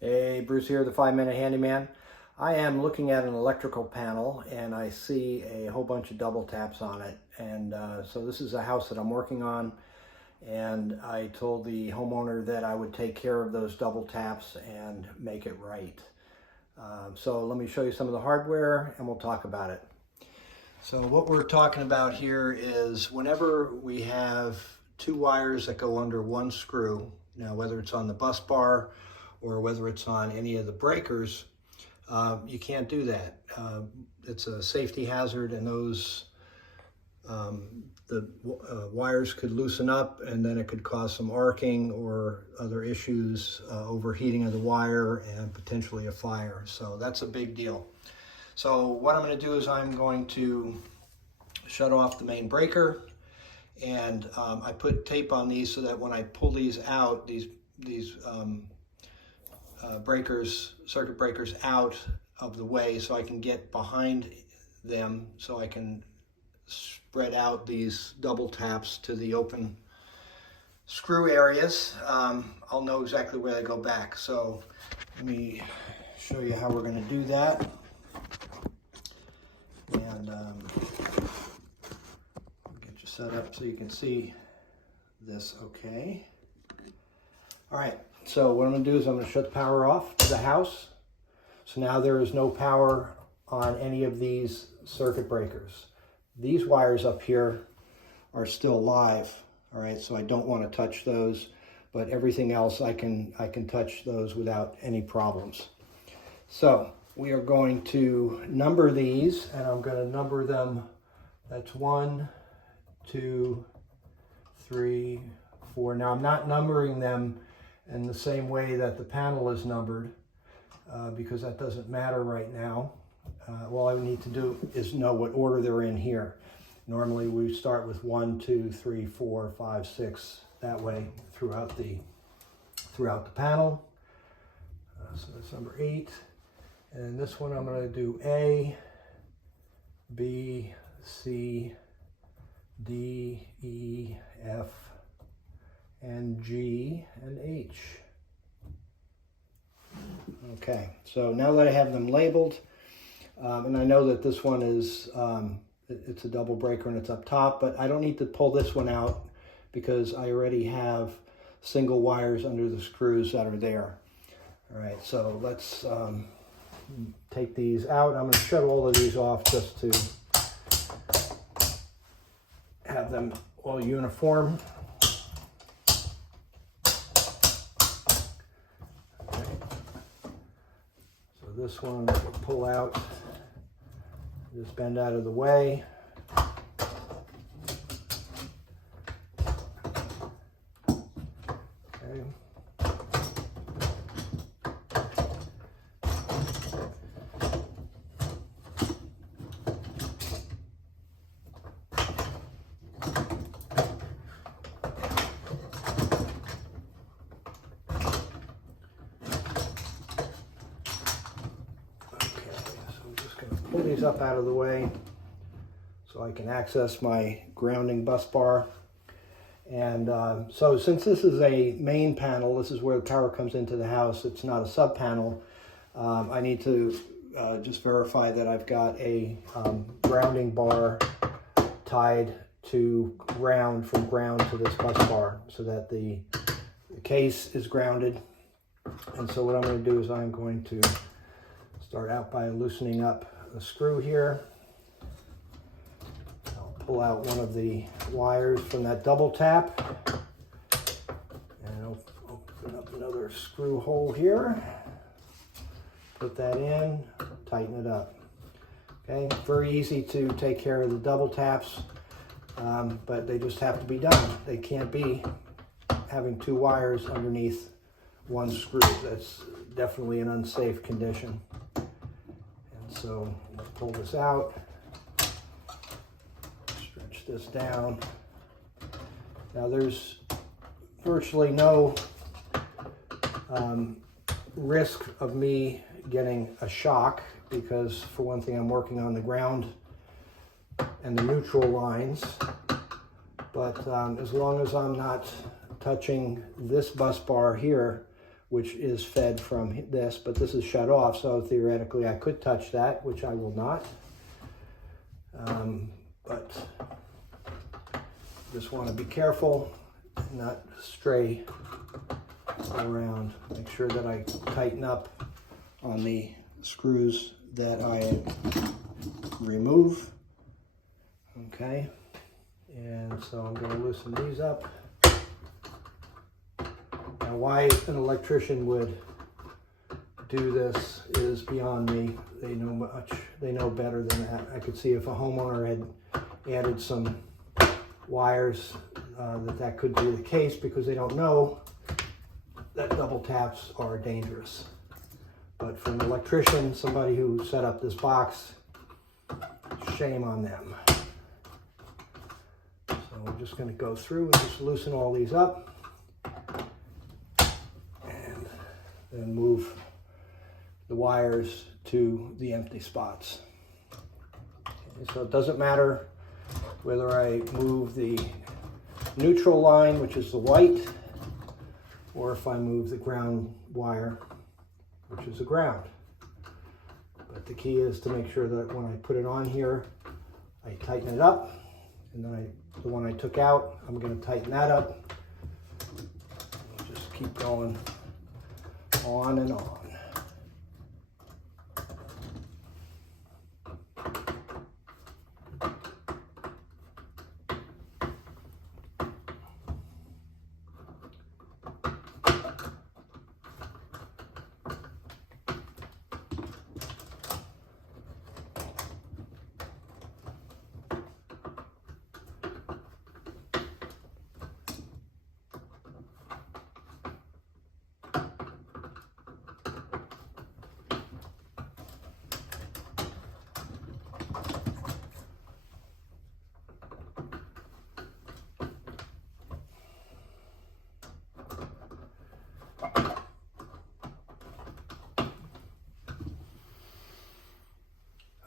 Hey, Bruce here, the 5-Minute Handyman. I am looking at an electrical panel and I see a whole bunch of double taps on it. And so this is a house that I'm working on, and I told the homeowner that I would take care of those double taps and make it right. So let me show you some of the hardware and we'll talk about it. So what we're talking about here is whenever we have two wires that go under one screw, now whether it's on the bus bar or whether it's on any of the breakers, you can't do that. It's a safety hazard, and those wires could loosen up, and then it could cause some arcing or other issues, overheating of the wire, and potentially a fire. So that's a big deal. So what I'm going to do is I'm going to shut off the main breaker, and I put tape on these so that when I pull these out, these circuit breakers out of the way, so I can get behind them, so I can spread out these double taps to the open screw areas. I'll know exactly where they go back. So let me show you how we're going to do that. And get you set up so you can see this okay. All right. So what I'm going to do is I'm going to shut the power off to the house. So now there is no power on any of these circuit breakers. These wires up here are still live. All right, so I don't want to touch those, but everything else I can touch those without any problems. So we are going to number these, and I'm going to number them. That's 1, 2, 3, 4. Now I'm not numbering them in the same way that the panel is numbered, because that doesn't matter right now. All I need to do is know what order they're in here. Normally we start with 1, 2, 3, 4, 5, 6, that way throughout the panel. So that's number 8. And this one I'm going to do A, B, C, D, E, F, and G, and H. Okay, so now that I have them labeled, and I know that this one is, it's a double breaker and it's up top, but I don't need to pull this one out because I already have single wires under the screws that are there. All right, so let's take these out. I'm going to shut all of these off just to have them all uniform. This one we'll pull out, just bend out of the way. Okay. Pull these up out of the way so I can access my grounding bus bar. And so since this is a main panel, this is where the power comes into the house, it's not a sub panel, I need to just verify that I've got a grounding bar tied to ground, from ground to this bus bar, so that the case is grounded. And so what I'm going to do is I'm going to start out by loosening up the screw here. I'll pull out one of the wires from that double tap, and I'll open up another screw hole here, put that in, tighten it up. Okay, very easy to take care of the double taps, but they just have to be done. They can't be having two wires underneath one screw. That's definitely an unsafe condition. So let's pull this out, stretch this down. Now there's virtually no risk of me getting a shock, because for one thing I'm working on the ground and the neutral lines, but as long as I'm not touching this bus bar here, which is fed from this, but this is shut off, so theoretically I could touch that, which I will not. But just want to be careful and not stray around. Make sure that I tighten up on the screws that I remove. Okay, and so I'm going to loosen these up. Now, why an electrician would do this is beyond me. They know better than that. I could see if a homeowner had added some wires that could be the case, because they don't know that double taps are dangerous. But for an electrician, somebody who set up this box, shame on them. So we're just going to go through and just loosen all these up and then move the wires to the empty spots. Okay, so it doesn't matter whether I move the neutral line, which is the white, or if I move the ground wire, which is the ground. But the key is to make sure that when I put it on here, I tighten it up, and then the one I took out, I'm going to tighten that up. Just keep going on and on.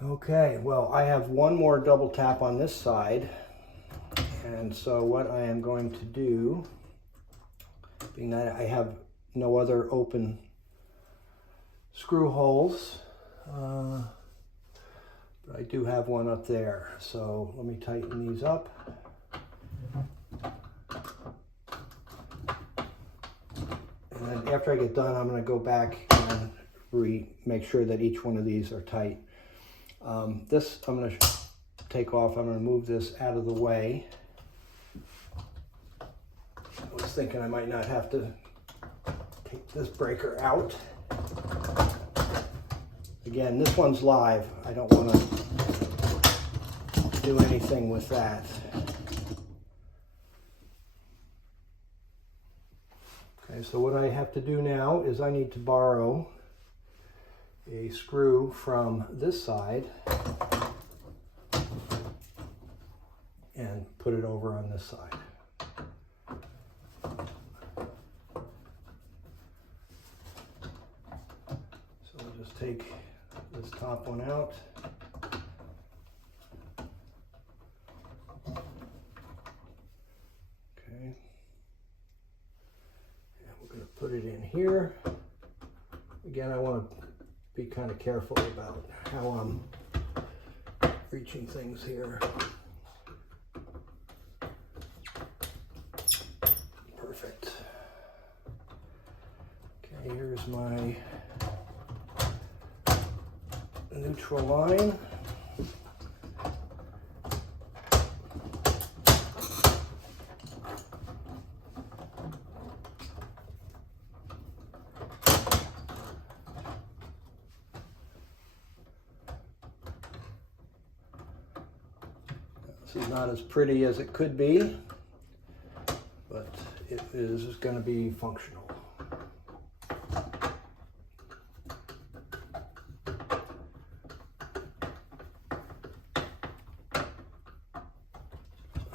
Okay, well, I have one more double tap on this side, and so what I am going to do, being that I have no other open screw holes, but I do have one up there, so let me tighten these up. And then after I get done, I'm going to go back and make sure that each one of these are tight. This I'm going to take off. I'm going to move this out of the way. I was thinking I might not have to take this breaker out. Again, this one's live. I don't want to do anything with that. Okay, so what I have to do now is I need to borrow a screw from this side and put it over on this side. So I'll just take this top one out. Okay. And we're going to put it in here. Again, I want to be kind of careful about how I'm reaching things here. Perfect. Okay, here's my neutral line. This is not as pretty as it could be, but it is going to be functional.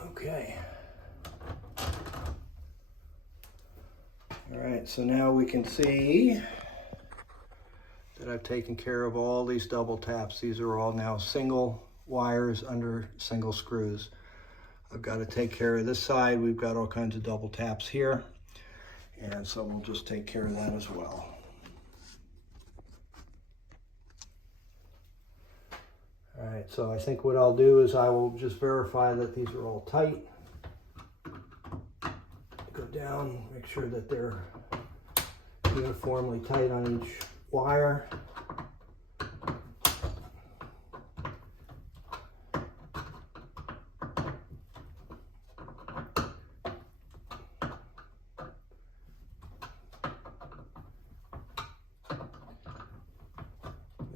Okay. All right, so now we can see that I've taken care of all these double taps. These are all now single wires under single screws. I've got to take care of this side. We've got all kinds of double taps here. And so we'll just take care of that as well. All right, so I think what I'll do is I will just verify that these are all tight. Go down, make sure that they're uniformly tight on each wire.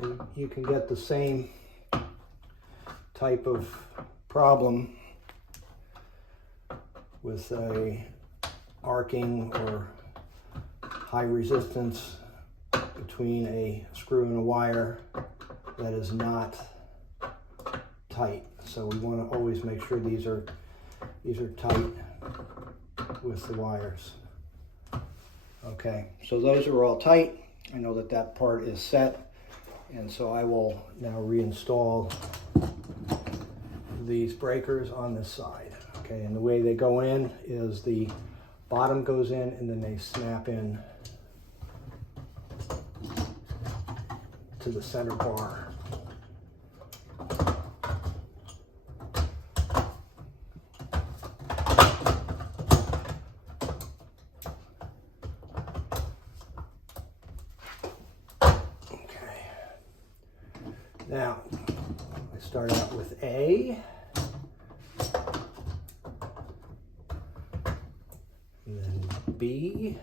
And you can get the same type of problem with a arcing or high resistance between a screw and a wire that is not tight. So we want to always make sure these are tight with the wires. Okay, so those are all tight. I know that that part is set, and so I will now reinstall these breakers on this side. Okay, and the way they go in is the bottom goes in and then they snap in to the center bar. Okay. Now, I start out with A. And then B.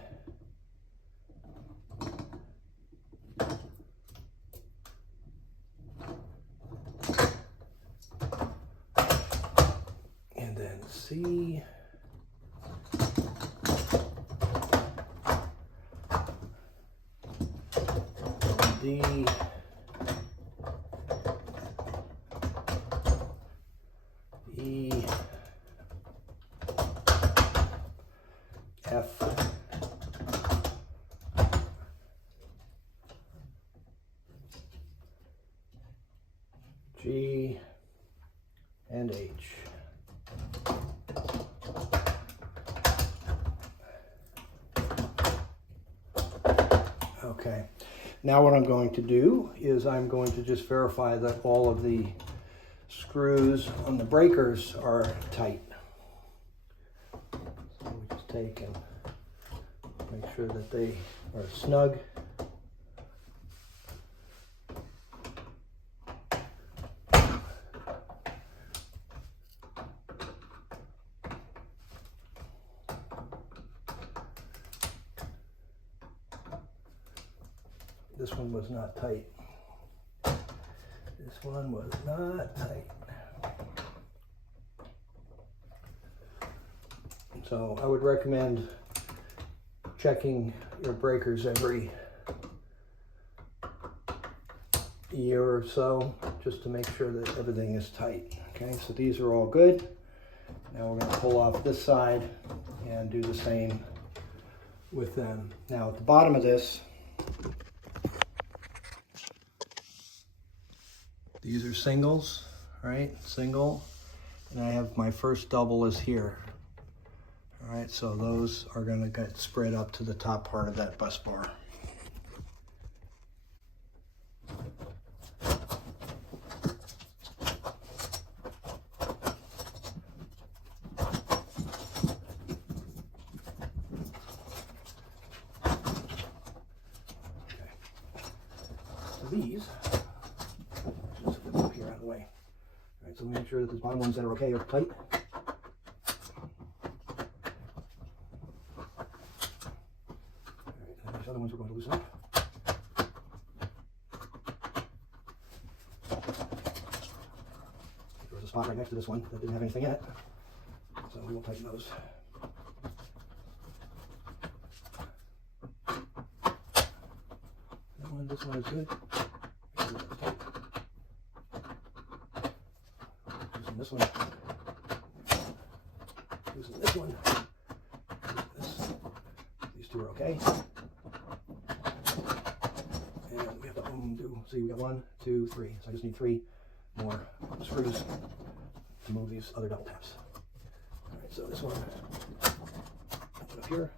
And then C. D. E. F. G. And H. Okay, now what I'm going to do is I'm going to just verify that all of the screws on the breakers are tight. So we just take and make sure that they are snug. This one was not tight. This one was not tight. So I would recommend checking your breakers every year or so, just to make sure that everything is tight. Okay, so these are all good. Now we're going to pull off this side and do the same with them. Now at the bottom of this, these are singles, right? Single, and I have my first double is here. All right, so those are going to get spread up to the top part of that bus bar. Okay. So these, just put them up here out of the way. All right, so make sure that the bottom ones that are okay are tight. These other ones we're going to loosen up. There was a spot right next to this one that didn't have anything in it, so we will tighten those. That one, this one is good. Loosen this one. Loosen this one. This. These two are okay. And we have to undo. See, we got 1, 2, 3. So I just need 3 more screws to move these other double taps. All right, so this one, put up here.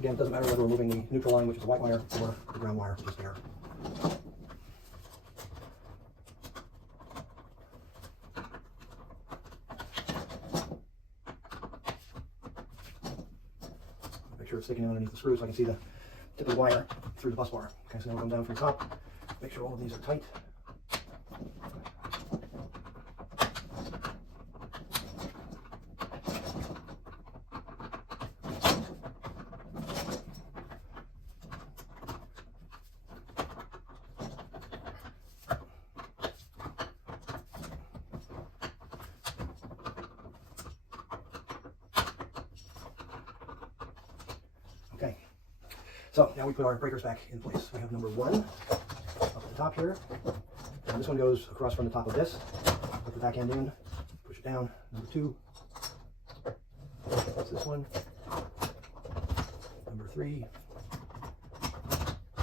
Again, it doesn't matter whether we're moving the neutral line, which is the white wire, or the ground wire, just there. Make sure it's sticking underneath the screws so I can see the tip of the wire through the bus bar. Okay, so now we're going down from the top. Make sure all of these are tight. Okay, so now we put our breakers back in place. We have number 1 up at the top here, and this one goes across from the top of this. Put the back end in, push it down. Number 2, that's this one. Number 3, I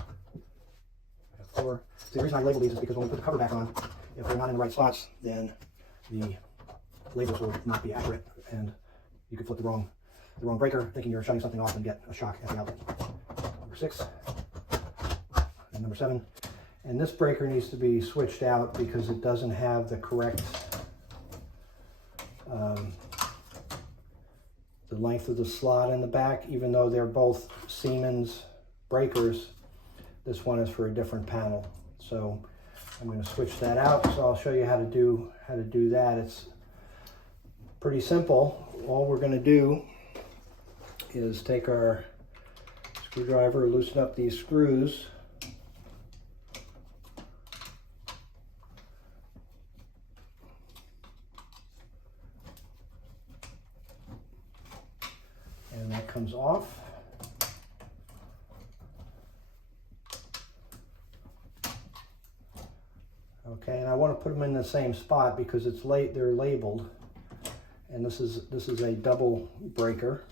have 4. So the reason I label these is because when we put the cover back on, if they're not in the right slots, then the labels will not be accurate, and you could flip the wrong breaker thinking you're shutting something off and get a shock at the outlet. Number 6 and number 7. And this breaker needs to be switched out because it doesn't have the correct the length of the slot in the back. Even though they're both Siemens breakers, this one is for a different panel. So I'm going to switch that out. So I'll show you how to do that. It's pretty simple. All we're going to do is take our screwdriver, loosen up these screws, and that comes off. Okay, and I want to put them in the same spot because they're labeled, and this is a double breaker.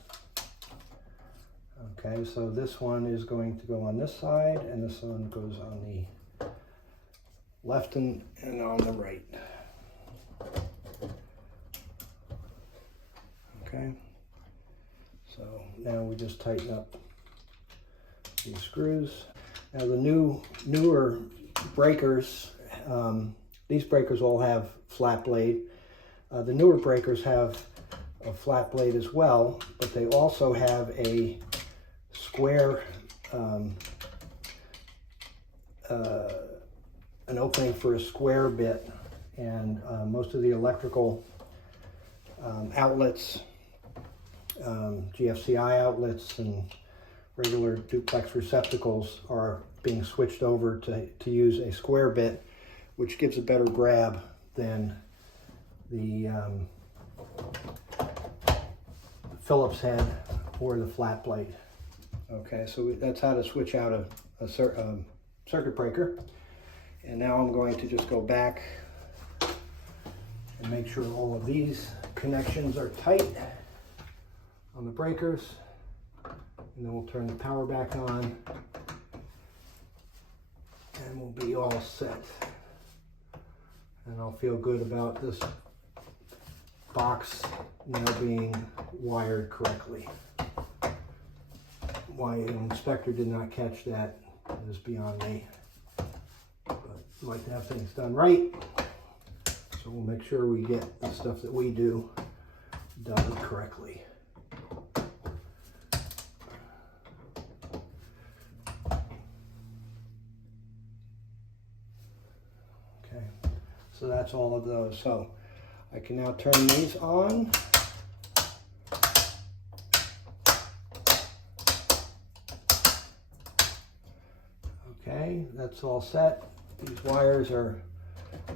Okay, so this one is going to go on this side, and this one goes on the left and on the right. Okay, so now we just tighten up these screws. Now the newer breakers, these breakers all have flat blade. The newer breakers have a flat blade as well, but they also have a square, an opening for a square bit, and most of the electrical outlets, GFCI outlets and regular duplex receptacles are being switched over to use a square bit, which gives a better grab than the Phillips head or the flat blade. Okay, so that's how to switch out a circuit breaker. And now I'm going to just go back and make sure all of these connections are tight on the breakers. And then we'll turn the power back on and we'll be all set. And I'll feel good about this box now being wired correctly. Why an inspector did not catch that is beyond me. But we like to have things done right, so we'll make sure we get the stuff that we do done correctly. Okay, so that's all of those. So I can now turn these on. Okay, that's all set. These wires are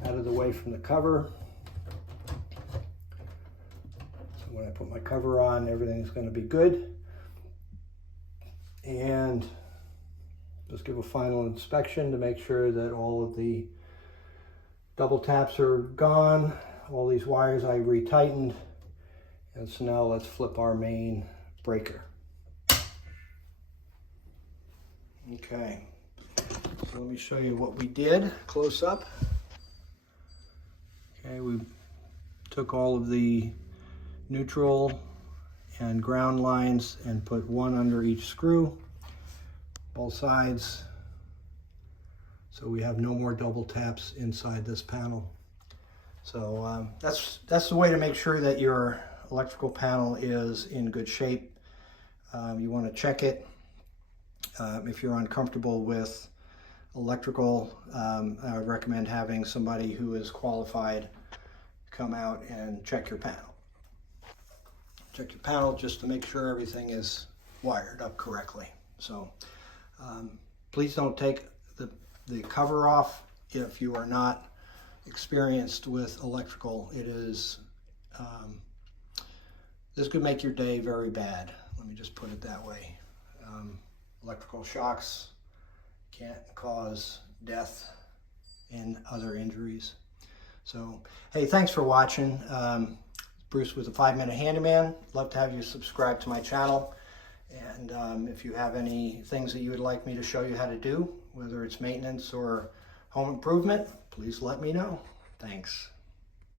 out of the way from the cover. So when I put my cover on, everything's going to be good. And just give a final inspection to make sure that all of the double taps are gone. All these wires I retightened. And so now let's flip our main breaker. Okay. So let me show you what we did close up. Okay, we took all of the neutral and ground lines and put one under each screw, both sides, so we have no more double taps inside this panel. So that's the way to make sure that your electrical panel is in good shape. You want to check it. If you're uncomfortable with electrical, I would recommend having somebody who is qualified come out and check your panel. Check your panel just to make sure everything is wired up correctly. So please don't take the cover off if you are not experienced with electrical. It is this could make your day very bad. Let me just put it that way. Electrical shocks can't cause death and other injuries. So, hey, thanks for watching. Bruce with the 5-Minute Handyman. Love to have you subscribe to my channel. And if you have any things that you would like me to show you how to do, whether it's maintenance or home improvement, please let me know. Thanks.